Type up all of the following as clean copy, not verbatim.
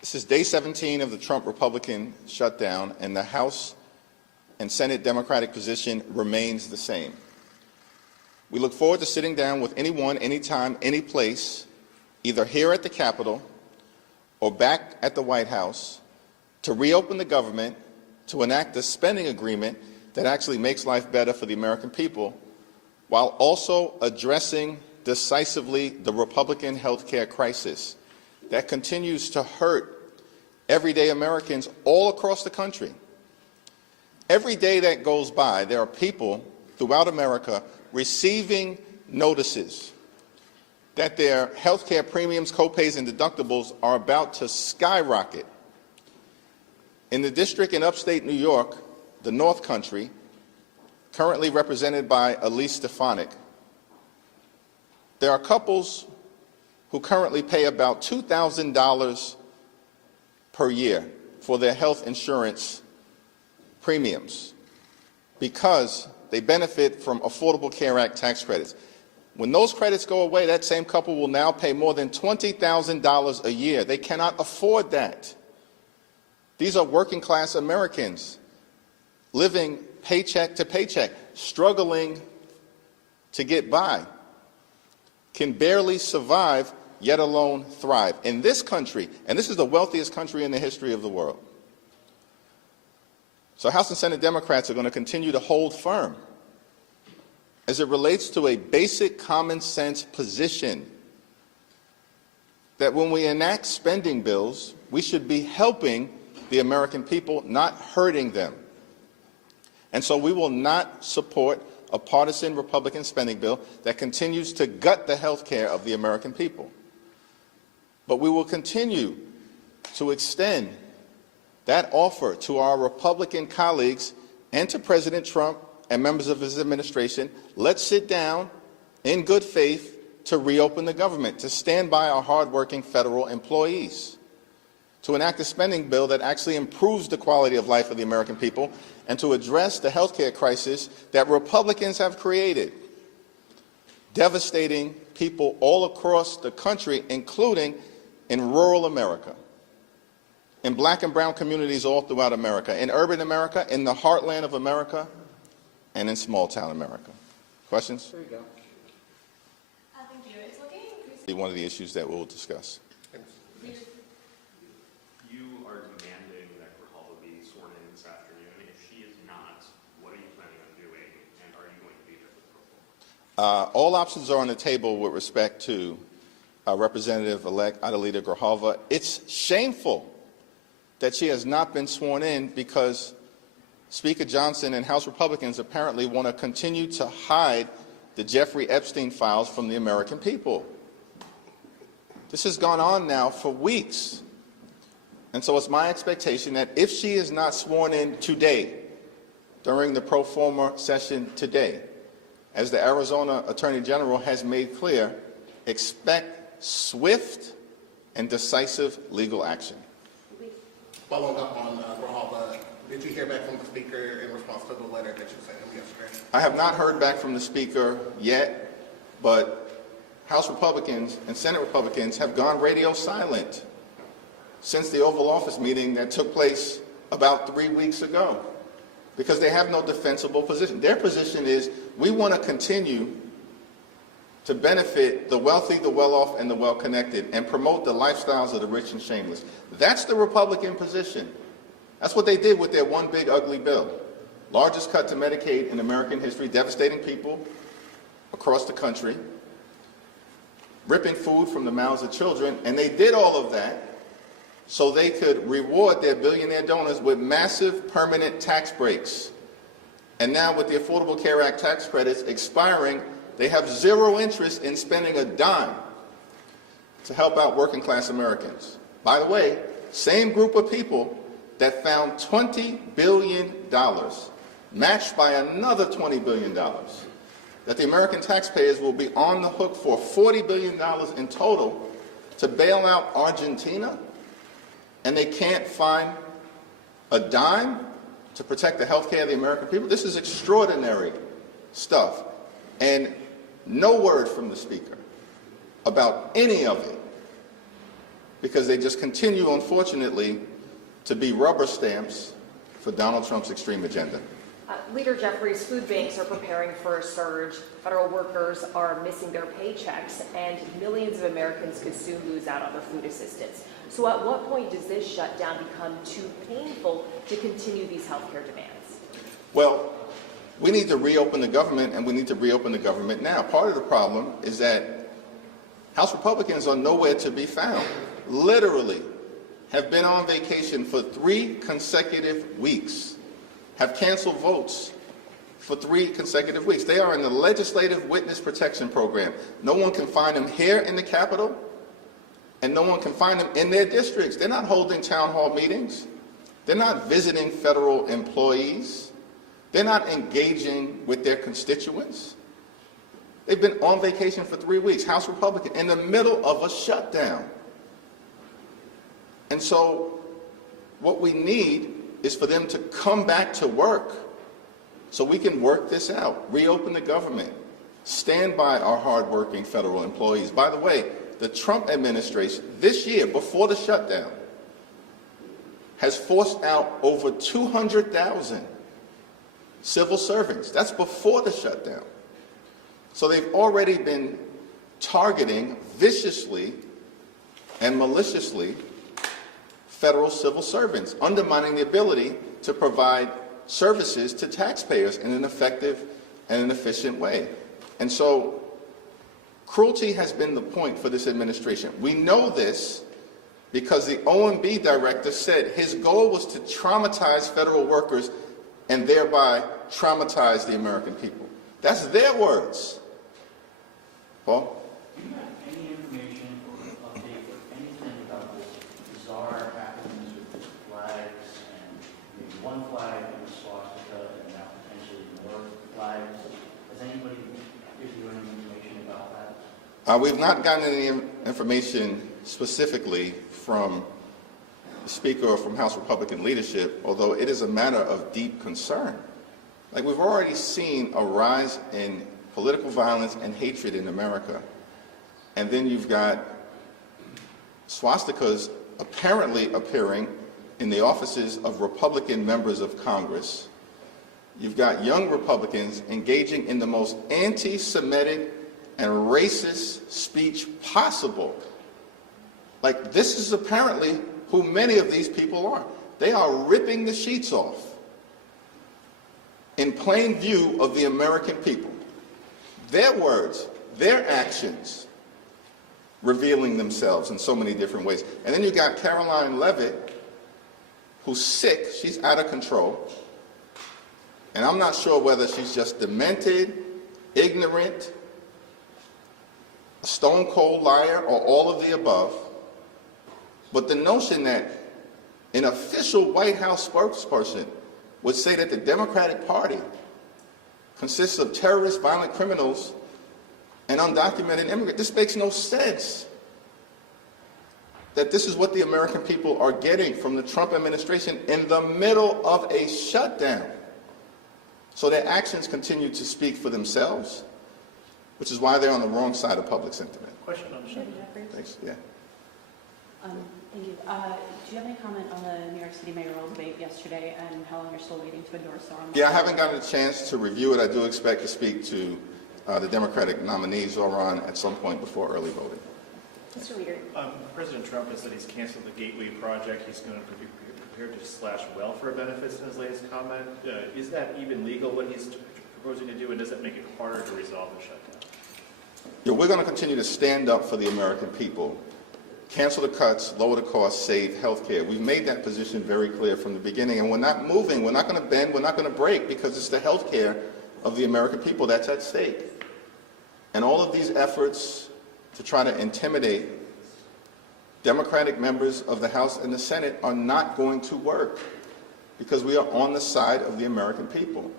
This is day 17 of the Trump Republican shutdown, and the House and Senate Democratic position remains the same. We look forward to sitting down with anyone, anytime, any place, either here at the Capitol or back at the White House, to reopen the government, to enact a spending agreement that actually makes life better for the American people, while also addressing decisively the Republican health care crisis that continues to hurt everyday Americans all across the country. Every day that goes by, there are people throughout America receiving notices that their health care premiums, copays, and deductibles are about to skyrocket. In the district in upstate New York, the North Country, currently represented by Elise Stefanik, there are couples who currently pay about $2,000 per year for their health insurance premiums because they benefit from Affordable Care Act tax credits. When those credits go away, that same couple will now pay more than $20,000 a year. They cannot afford that. These are working class Americans living paycheck to paycheck, struggling to get by, can barely survive, yet alone thrive. In this country, and this is the wealthiest country in the history of the world. So House and Senate Democrats are going to continue to hold firm as it relates to a basic common sense position that when we enact spending bills, we should be helping the American people, not hurting them. And so we will not support a partisan Republican spending bill that continues to gut the health care of the American people. But we will continue to extend that offer to our Republican colleagues and to President Trump and members of his administration. Let's sit down in good faith to reopen the government, to stand by our hardworking federal employees, to enact a spending bill that actually improves the quality of life of the American people, and to address the health care crisis that Republicans have created, devastating people all across the country, including in rural America, in black and brown communities all throughout America, in urban America, in the heartland of America, and in small-town America. Questions? There you go. Thank you. It's looking One of the issues that we'll discuss. You are demanding that Grijalva be sworn in this afternoon. If she is not, what are you planning on doing, and are you going to be there for the proposal? All options are on the table with respect to Representative-elect Adelita Grijalva. It's shameful that she has not been sworn in because Speaker Johnson and House Republicans apparently want to continue to hide the Jeffrey Epstein files from the American people. This has gone on now for weeks. And so it's my expectation that if she is not sworn in today, during the pro forma session today, as the Arizona Attorney General has made clear, expect swift and decisive legal action. Following up on Grijalva, did you hear back from the Speaker in response to the letter that you sent him yesterday? I have not heard back from the Speaker yet, but House Republicans and Senate Republicans have gone radio silent since the Oval Office meeting that took place about 3 weeks ago because they have no defensible position. Their position is we want to continue to benefit the wealthy, the well-off, and the well-connected, and promote the lifestyles of the rich and shameless. That's the Republican position. That's what they did with their one big ugly bill. Largest cut to Medicaid in American history, devastating people across the country, ripping food from the mouths of children, and they did all of that so they could reward their billionaire donors with massive permanent tax breaks. And now with the Affordable Care Act tax credits expiring, they have zero interest in spending a dime to help out working class Americans. By the way, same group of people that found $20 billion, matched by another $20 billion, that the American taxpayers will be on the hook for $40 billion in total to bail out Argentina, and they can't find a dime to protect the health care of the American people. This is extraordinary stuff. And no word from the Speaker about any of it. because they just continue, unfortunately, to be rubber stamps for Donald Trump's extreme agenda. Leader Jeffries, food banks are preparing for a surge. Federal workers are missing their paychecks, and millions of Americans could soon lose out on their food assistance. So at what point does this shutdown become too painful to continue these healthcare demands? Well, we need to reopen the government, and we need to reopen the government now. Part of the problem is that House Republicans are nowhere to be found. Literally have been on vacation for 3 consecutive weeks, have canceled votes for 3 consecutive weeks. They are in the Legislative Witness Protection Program. No one can find them here in the Capitol, and no one can find them in their districts. They're not holding town hall meetings. They're not visiting federal employees. They're not engaging with their constituents. They've been on vacation for 3 weeks, House Republican, in the middle of a shutdown. And so what we need is for them to come back to work so we can work this out, reopen the government, stand by our hardworking federal employees. By the way, the Trump administration this year, before the shutdown, has forced out over 200,000 civil servants. That's before the shutdown. So they've already been targeting viciously and maliciously federal civil servants, undermining the ability to provide services to taxpayers in an effective and an efficient way. And so cruelty has been the point for this administration. We know this because the OMB director said his goal was to traumatize federal workers and thereby traumatize the American people. That's their words. Paul? Do you have any information or update or anything about this bizarre happenings with flags and maybe one flag in the swastika and now potentially more flags? Has anybody given you any information about that? We've not gotten any information specifically from the Speaker or from House Republican leadership, although it is a matter of deep concern. Like, we've already seen a rise in political violence and hatred in America. And then you've got swastikas apparently appearing in the offices of Republican members of Congress. You've got young Republicans engaging in the most anti-Semitic and racist speech possible. Like, this is apparently who many of these people are. They are ripping the sheets off in plain view of the American people. Their words, their actions, revealing themselves in so many different ways. And then you got Caroline Leavitt, who's sick, she's out of control. And I'm not sure whether she's just demented, ignorant, a stone cold liar, or all of the above. But the notion that an official White House spokesperson would say that the Democratic Party consists of terrorists, violent criminals, and undocumented immigrants, this makes no sense. That this is what the American people are getting from the Trump administration in the middle of a shutdown. So their actions continue to speak for themselves, which is why they're on the wrong side of public sentiment. Question on the Jeffries? Thanks. Yeah. Thank you. Do you have any comment on the New York City mayoral debate yesterday and how long you're still waiting to endorse her on that? Yeah, I haven't gotten a chance to review it. I do expect to speak to the Democratic nominee, Zoran, at some point before early voting. Mr. Leader. President Trump has said he's canceled the Gateway project. He's going to be prepared to slash welfare benefits in his latest comment. Is that even legal, what he's proposing to do, and does that make it harder to resolve the shutdown? Yeah, we're going to continue to stand up for the American people. Cancel the cuts, lower the costs, save health care. We've made that position very clear from the beginning, and we're not moving, we're not going to bend, we're not going to break, because it's the health care of the American people that's at stake. And all of these efforts to try to intimidate Democratic members of the House and the Senate are not going to work, because we are on the side of the American people.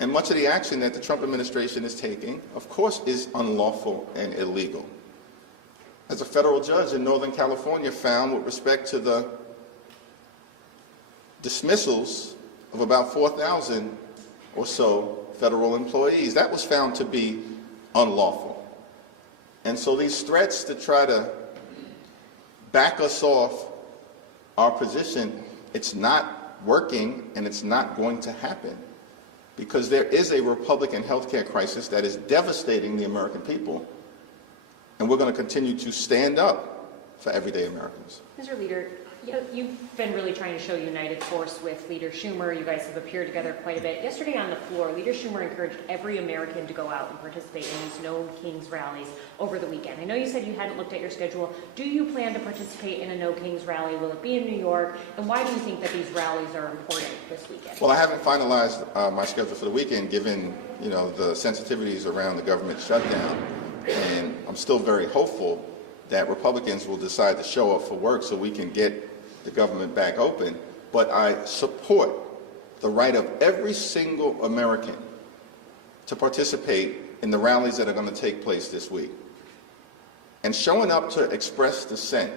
And much of the action that the Trump administration is taking, of course, is unlawful and illegal. As a federal judge in Northern California found with respect to the dismissals of about 4,000 or so federal employees, that was found to be unlawful. And so these threats to try to back us off our position, it's not working and it's not going to happen. Because there is a Republican healthcare crisis that is devastating the American people. And we're going to continue to stand up for everyday Americans. Mr. Leader, you've been really trying to show united force with Leader Schumer. You guys have appeared together quite a bit. Yesterday on the floor, Leader Schumer encouraged every American to go out and participate in these No Kings rallies over the weekend. I know you said you hadn't looked at your schedule. Do you plan to participate in a No Kings rally? Will it be in New York? And why do you think that these rallies are important this weekend? Well, I haven't finalized my schedule for the weekend, given the sensitivities around the government shutdown, and I'm still very hopeful that Republicans will decide to show up for work so we can get the government back open. But I support the right of every single American to participate in the rallies that are going to take place this week. And showing up to express dissent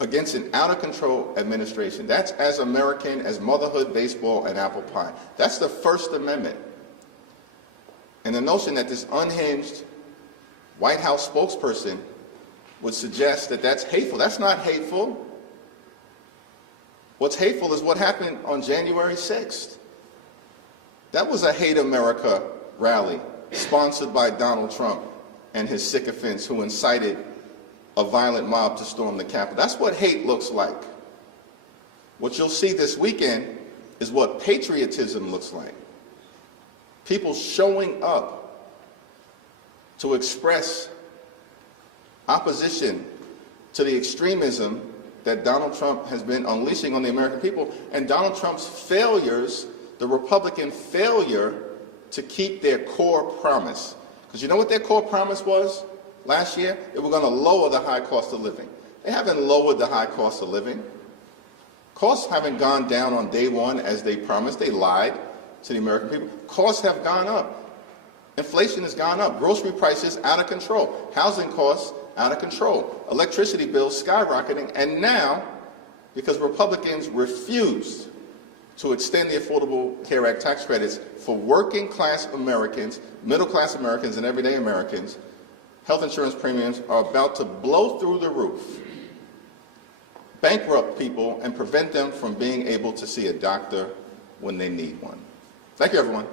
against an out-of-control administration, that's as American as motherhood, baseball, and apple pie. That's the First Amendment. And the notion that this unhinged White House spokesperson would suggest that that's hateful. That's not hateful. What's hateful is what happened on January 6th. That was a Hate America rally sponsored by Donald Trump and his sycophants who incited a violent mob to storm the Capitol. That's what hate looks like. What you'll see this weekend is what patriotism looks like. People showing up to express opposition to the extremism that Donald Trump has been unleashing on the American people, and Donald Trump's failures, the Republican failure to keep their core promise. Because you know what their core promise was last year? They were going to lower the high cost of living. They haven't lowered the high cost of living. Costs haven't gone down on day one as they promised. They lied to the American people. Costs have gone up. Inflation has gone up. Grocery prices out of control. Housing costs out of control. Electricity bills skyrocketing. And now, because Republicans refused to extend the Affordable Care Act tax credits for working class Americans, middle class Americans, and everyday Americans, health insurance premiums are about to blow through the roof, bankrupt people, and prevent them from being able to see a doctor when they need one. Thank you, everyone.